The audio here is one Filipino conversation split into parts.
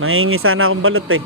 Mangingi sana akong balot eh.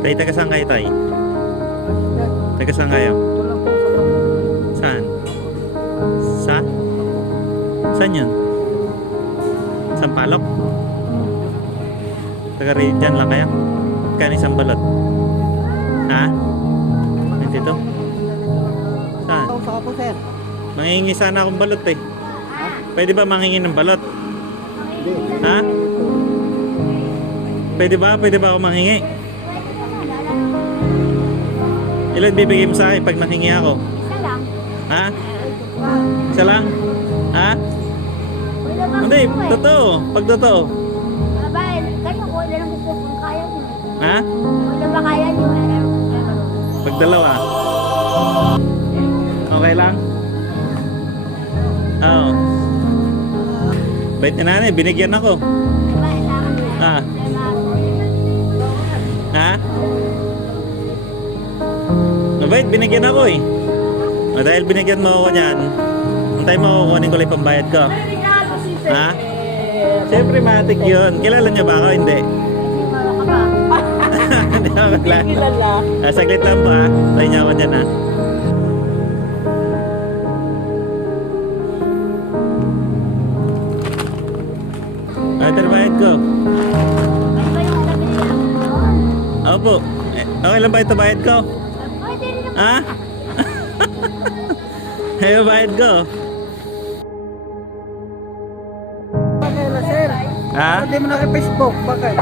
Tay, taga saan kayo, Tay? Taga saan kayo? Ito lang po sa Saan? Sa? Saan yun? Sampalok? Taga dyan lang kayo? Kani isang balot? Ha? Nandito? Saan? Ito sa po, sir. Mangingi sana akong balot eh. Pwede ba mangingi ng balot? Hindi. Ha? Pwede ba? Pwede ba ako mangingi? Ilan bibigay mo sa akin pag nakingi ako? Isa lang. Ha? Isa lang? Ha? Wala bang Hindi, gusto eh. totoo. Pag totoo. Abay, kayo kung wala lang gusto kung kaya nyo. Ha? Wala ba kaya nyo? Wala lang gusto. Pag dalawa. Okay lang? Oo. Bait ni nanay, binigyan ako. Abay, sa akin na. Ah. Ha? Mabait, binigyan ako eh. O dahil binigyan mo ako niyan, antay mo ako kunin ko lang yung pambayad ko. Ha? Siyempre matik yun. Kilala niyo ba ako? Hindi. Kasi wala ka ba? Hindi ako kilala. Kilala. Saglit lang po ha. Tayo niyo ako dyan ha. Ano ito bayad ko? Ano ba yung nabili doon? Opo. Okay lang ba ito bayad ko? Pwede rin naman. Ha? Ayaw bayad ko. Bakit na, sir? Ha? Hindi mo na kay Facebook. Bakit?